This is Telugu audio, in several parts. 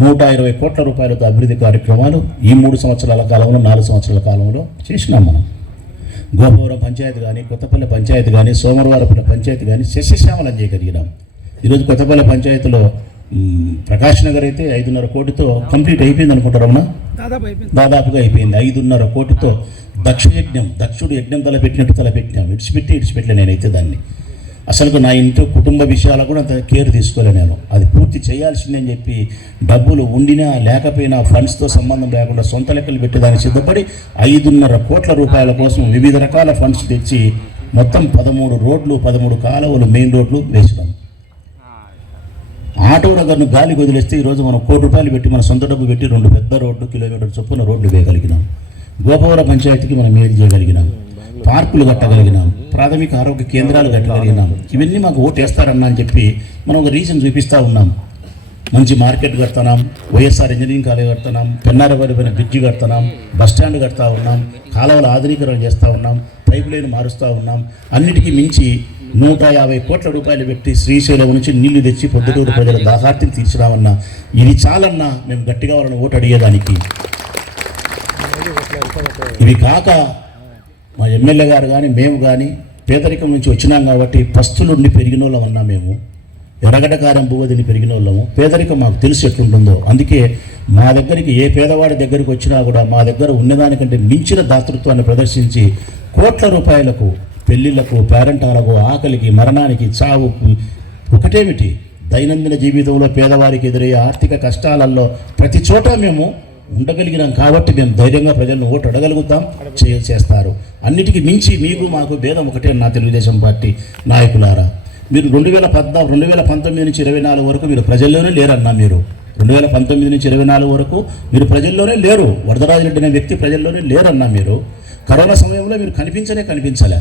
120 కోట్ల రూపాయలతో అభివృద్ధి కార్యక్రమాలు ఈ 3 సంవత్సరాల కాలంలో 4 సంవత్సరాల కాలంలో చేసినాం మనం. గోపవరం పంచాయతీ కానీ, కొత్తపల్లి పంచాయతీ కానీ, సోమవారపురం పంచాయతీ కానీ సస్యశ్యామలం చేయగలిగినాం. ఈరోజు కొత్తపల్లి పంచాయతీలో ప్రకాష్ నగర్ అయితే 5.5 కోటితో కంప్లీట్ అయిపోయింది అనుకుంటారమ్మా, దాదాపుగా అయిపోయింది. 5.5 కోటితో దక్షుడు యజ్ఞం తలపెట్టినట్టు తలపెట్టినాం. ఇడిచిపెట్టలే నేనైతే దాన్ని. అసలు నా ఇంట్లో కుటుంబ విషయాలు కూడా అంత కేర్ తీసుకోలే నేను. అది పూర్తి చేయాల్సిందని చెప్పి డబ్బులు ఉండినా లేకపోయినా ఫండ్స్తో సంబంధం లేకుండా సొంత లెక్కలు పెట్టేదానికి సిద్ధపడి 5.5 కోట్ల రూపాయల కోసం వివిధ రకాల ఫండ్స్ తెచ్చి మొత్తం 13 రోడ్లు, 13 కాలువలు, మెయిన్ రోడ్లు వేసినాం. ఆటో నగర్ను గాలికి వదిలేస్తే ఈరోజు మనం 1 కోటి రూపాయలు పెట్టి మన సొంత డబ్బు పెట్టి 2 పెద్ద రోడ్లు, కిలోమీటర్ చొప్పున రోడ్లు వేయగలిగినాం. గోపవరం పంచాయతీకి మనం మేలు చేయగలిగినాం. పార్కులు కట్టగలిగినాం. ప్రాథమిక ఆరోగ్య కేంద్రాలు కట్టగలిగినాం. ఇవన్నీ మాకు ఓటు వేస్తారన్నా అని చెప్పి మనం ఒక రీజన్ చూపిస్తూ ఉన్నాం. మంచి మార్కెట్ కడుతున్నాం, వైఎస్ఆర్ ఇంజనీరింగ్ కాలేజ్ కడుతున్నాం, పెన్నారవరి బ్రిడ్జి కడుతున్నాం, బస్టాండ్ కడతా ఉన్నాం, కాలువల ఆధునీకరణ చేస్తూ ఉన్నాం, పైప్ లైన్ మారుస్తూ ఉన్నాం. అన్నిటికీ మించి 150 కోట్ల రూపాయలు పెట్టి శ్రీశైలం నుంచి నీళ్లు తెచ్చి పొద్దుటూరు ప్రజల దాహార్తిని తీర్చినామన్నా. ఇది చాలన్నా మేము గట్టిగా వాళ్ళని ఓటు అడిగేదానికి. ఇవి కాక మా ఎమ్మెల్యే గారు కానీ మేము కానీ పేదరికం నుంచి వచ్చినాం కాబట్టి పస్తులుండి పెరిగిన వాళ్ళం అన్నా. మేము ఎర్రగడ్డ కారం పువ్వదిని పెరిగిన వాళ్ళము. పేదరికం మాకు తెలిసి ఎట్లుంటుందో. అందుకే మా దగ్గరికి ఏ పేదవాడి దగ్గరికి వచ్చినా కూడా మా దగ్గర ఉన్నదానికంటే మించిన దాతృత్వాన్ని ప్రదర్శించి కోట్ల రూపాయలకు పెళ్లిళ్లకు, పేరెంటాలకు, ఆకలికి, మరణానికి, చావుకు, ఒకటేమిటి దైనందిన జీవితంలో పేదవారికి ఎదురయ్యే ఆర్థిక కష్టాలలో ప్రతి చోట మేము ఉండగలిగినాం. కాబట్టి మేము ధైర్యంగా ప్రజలను ఓటు అడగలుగుతాం, చేస్తారు. అన్నిటికీ మించి మీకు మాకు భేదం ఒకటే నా తెలుగుదేశం పార్టీ నాయకులారా. మీరు 2019 నుంచి 24 వరకు మీరు ప్రజల్లోనే లేరన్నా. మీరు 2019 నుంచి 24 వరకు మీరు ప్రజల్లోనే లేరు. వరదరాజరెడ్డి అనే వ్యక్తి ప్రజల్లోనే లేరన్నా. మీరు కరోనా సమయంలో మీరు కనిపించలే.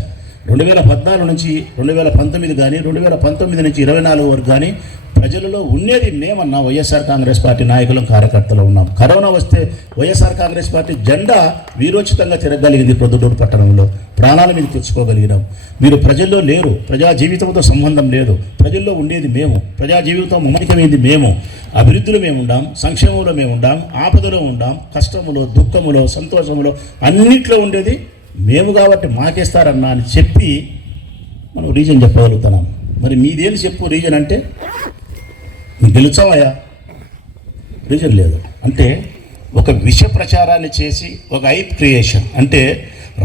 2014 నుంచి 2019 కానీ, 2019 నుంచి 24 వరకు కానీ ప్రజలలో ఉండేది మేమన్నా. వైఎస్ఆర్ కాంగ్రెస్ పార్టీ నాయకులం, కార్యకర్తలు ఉన్నాం. కరోనా వస్తే వైఎస్ఆర్ కాంగ్రెస్ పార్టీ జెండా వీరోచితంగా తిరగలిగింది. ప్రొద్దుటూరు పట్టణంలో ప్రాణాల మీద తెచ్చుకోగలిగినాం. మీరు ప్రజల్లో లేరు. ప్రజా జీవితంతో సంబంధం లేదు. ప్రజల్లో ఉండేది మేము. ప్రజా జీవితం మమేకమైంది మేము. అభివృద్ధిలో మేము ఉండాం, సంక్షేమంలో మేము ఉండాం, ఆపదలో ఉండాం, కష్టములో, దుఃఖములో, సంతోషములో అన్నిట్లో ఉండేది మేము. కాబట్టి మాకేస్తారన్నా అని చెప్పి మనం రీజన్ చెప్పగలుగుతున్నాం. మరి మీదేని చెప్పు రీజన్ అంటే గెలుచావయ్యా, రీజన్ లేదు. అంటే ఒక విష ప్రచారాన్ని చేసి ఒక హైప్ క్రియేషన్. అంటే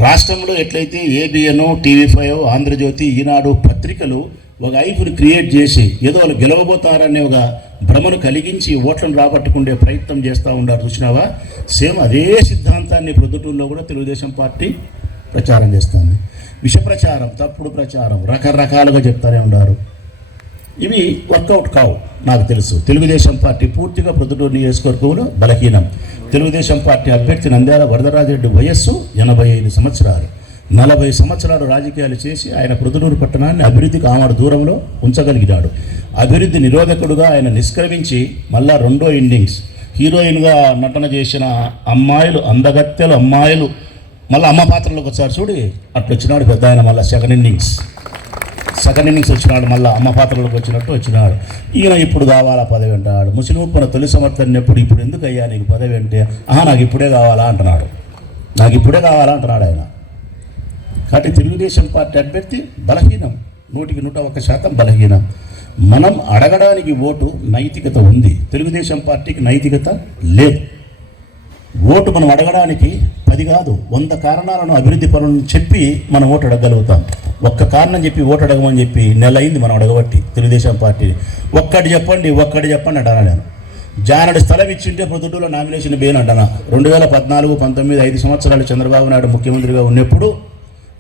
రాష్ట్రంలో ఎట్లయితే ఏబిఎన్, TV5, ఆంధ్రజ్యోతి, ఈనాడు పత్రికలు ఒక హైప్ని క్రియేట్ చేసి ఏదో వాళ్ళు గెలవబోతారనే ఒక భ్రమను కలిగించి ఓట్లను రాబట్టుకునే ప్రయత్నం చేస్తూ ఉన్నారు. చూసినావా? సేమ్ అదే సిద్ధాంతాన్ని ప్రొద్దుటూరులో కూడా తెలుగుదేశం పార్టీ ప్రచారం చేస్తుంది. విష ప్రచారం, తప్పుడు ప్రచారం, రకరకాలుగా చెప్తానే ఉన్నారు. ఇవి వర్కౌట్ కావు నాకు తెలుసు. తెలుగుదేశం పార్టీ పూర్తిగా ప్రొద్దుటూరు నియోజకవర్గంలో బలహీనం. తెలుగుదేశం పార్టీ అభ్యర్థి నంద్యాల వరదరాజరెడ్డి వయస్సు 85 సంవత్సరాలు. 40 సంవత్సరాలు రాజకీయాలు చేసి ఆయన ప్రొద్దుటూరు పట్టణాన్ని అభివృద్ధికి ఆమడ దూరంలో ఉంచగలిగినాడు. అభివృద్ధి నిరోధకుడుగా ఆయన నిష్క్రమించి మళ్ళా 2వ ఇన్నింగ్స్ హీరోయిన్గా నటన చేసిన అమ్మాయిలు, అందగత్తెలు అమ్మాయిలు మళ్ళీ అమ్మ పాత్రలోకి వచ్చారు. చూడు అట్లా వచ్చినాడు పెద్ద ఆయన. మళ్ళీ సెకండ్ ఇన్నింగ్స్ వచ్చినాడు. మళ్ళీ అమ్మ పాత్రలోకి వచ్చినట్టు వచ్చినాడు. ఈయన ఇప్పుడు కావాలా పదవి అంటాడు. ముస్లిం ఉప్పున తొలి సమర్థన ఇప్పుడు ఎందుకు అయ్యా నీకు పదవి అంటే, నాకు ఇప్పుడే కావాలా అంటున్నాడు. ఆయన. కాబట్టి తెలుగుదేశం పార్టీ అభ్యర్థి బలహీనం, 100% బలహీనం. మనం అడగడానికి ఓటు నైతికత ఉంది. తెలుగుదేశం పార్టీకి నైతికత లేదు. ఓటు మనం అడగడానికి 10 కాదు 100 కారణాలను, అభివృద్ధి పనులను చెప్పి మనం ఓటు అడగలుగుతాం. ఒక్క కారణం చెప్పి ఓటు అడగమని చెప్పి నెల అయింది మనం అడగబట్టి తెలుగుదేశం పార్టీని. ఒక్కటి చెప్పండి అంటాను నేను. జానడు స్థలం ఇచ్చింటే ప్రొద్దుటూరులో నామినేషన్ వేయను అంటానా. 2014, 19, 5 సంవత్సరాలు చంద్రబాబు నాయుడు ముఖ్యమంత్రిగా ఉన్నప్పుడు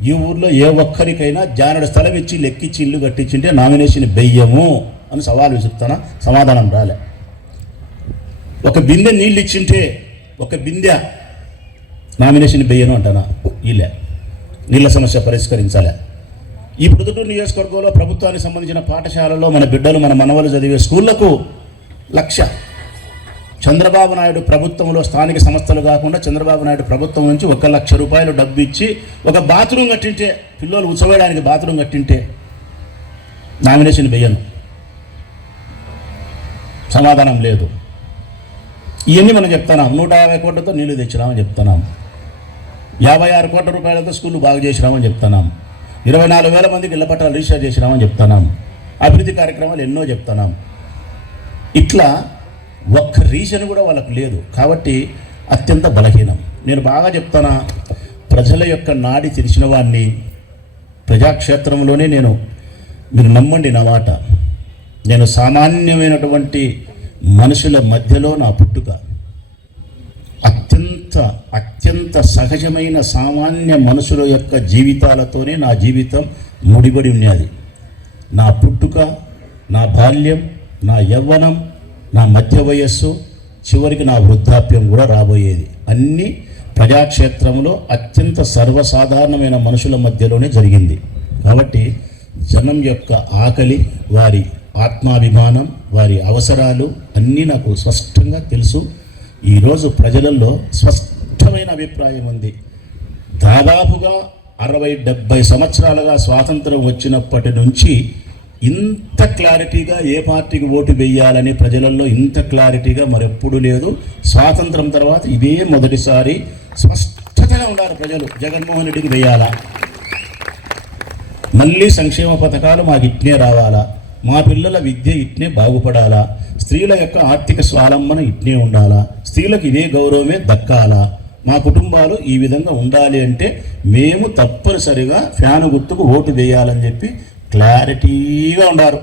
ఈ ఊర్లో ఏ ఒక్కరికైనా జానడు స్థలం ఇచ్చి లెక్కిచ్చి ఇల్లు కట్టించింటే నామినేషన్ వెయ్యము అని సవాలు విసురుతానా. సమాధానం రాలే. ఒక బిందె నీళ్ళు ఇచ్చింటే ఒక బిందె నామినేషన్ వెయ్యను అంటానా. వీళ్ళే నీళ్ళ సమస్య పరిష్కరించాలి. ఈ ప్రొద్దుటూరు నియోజకవర్గంలో ప్రభుత్వానికి సంబంధించిన పాఠశాలలో మన బిడ్డలు, మన మనవలు చదివే స్కూళ్లకు 1,00,000 చంద్రబాబు నాయుడు ప్రభుత్వంలో స్థానిక సంస్థలు కాకుండా చంద్రబాబు నాయుడు ప్రభుత్వం నుంచి 1,00,000 రూపాయలు డబ్బు ఇచ్చి ఒక బాత్రూమ్ కట్టింటే, పిల్లలు ఉత్సవేయడానికి బాత్రూమ్ కట్టింటే నామినేషన్ వేయను. సమాధానం లేదు. ఇవన్నీ మనం చెప్తున్నాం. 150 కోట్లతో నీళ్లు తెచ్చినామని చెప్తున్నాం. 56 కోట్ల రూపాయలతో స్కూళ్ళు బాగు చేసినామని చెప్తున్నాం. 24,000 మందికి ఇళ్ల పట్టాలు రిజిస్టర్ చేసినామని చెప్తున్నాం. అభివృద్ధి కార్యక్రమాలు ఎన్నో చెప్తున్నాం. ఇట్లా ఒక్క రీజన్ కూడా వాళ్ళకు లేదు. కాబట్టి అత్యంత బలహీనం. నేను బాగా చెప్తానా, ప్రజల యొక్క నాడి తెలిసిన వాడిని, ప్రజాక్షేత్రంలోనే మీరు నమ్మండి నా మాట, నేను సామాన్యమైనటువంటి మనుషుల మధ్యలో నా పుట్టుక, అత్యంత సహజమైన సామాన్య మనుషుల యొక్క జీవితాలతోనే నా జీవితం ముడిపడి ఉన్నది. నా పుట్టుక, నా బాల్యం, నా యవ్వనం, నా మధ్య వయస్సు, చివరికి నా వృద్ధాప్యం కూడా రాబోయేది అన్నీ ప్రజాక్షేత్రంలో అత్యంత సర్వసాధారణమైన మనుషుల మధ్యలోనే జరిగింది. కాబట్టి జనం యొక్క ఆకలి, వారి ఆత్మాభిమానం, వారి అవసరాలు అన్నీ నాకు స్పష్టంగా తెలుసు. ఈరోజు ప్రజలలో స్పష్టమైన అభిప్రాయం ఉంది. దాదాపుగా 60-70 సంవత్సరాలుగా స్వాతంత్రం వచ్చినప్పటి నుంచి ఇంత క్లారిటీగా ఏ పార్టీకి ఓటు వేయాలని ప్రజలలో ఇంత క్లారిటీగా మరెప్పుడు లేదు. స్వాతంత్రం తర్వాత ఇదే మొదటిసారి స్పష్టతగా ఉన్నారు ప్రజలు. జగన్మోహన్ రెడ్డికి వేయాలా, మళ్ళీ సంక్షేమ పథకాలు మాకు ఇట్నే రావాలా, మా పిల్లల విద్య ఇట్నే బాగుపడాలా, స్త్రీల యొక్క ఆర్థిక స్వావలంబన ఇట్నే ఉండాలా, స్త్రీలకు ఇదే గౌరవమే దక్కాలా, మా కుటుంబాలు ఈ విధంగా ఉండాలి అంటే మేము తప్పనిసరిగా ఫ్యాను గుర్తుకు ఓటు వేయాలని చెప్పి క్లారిటీగా ఉన్నారు.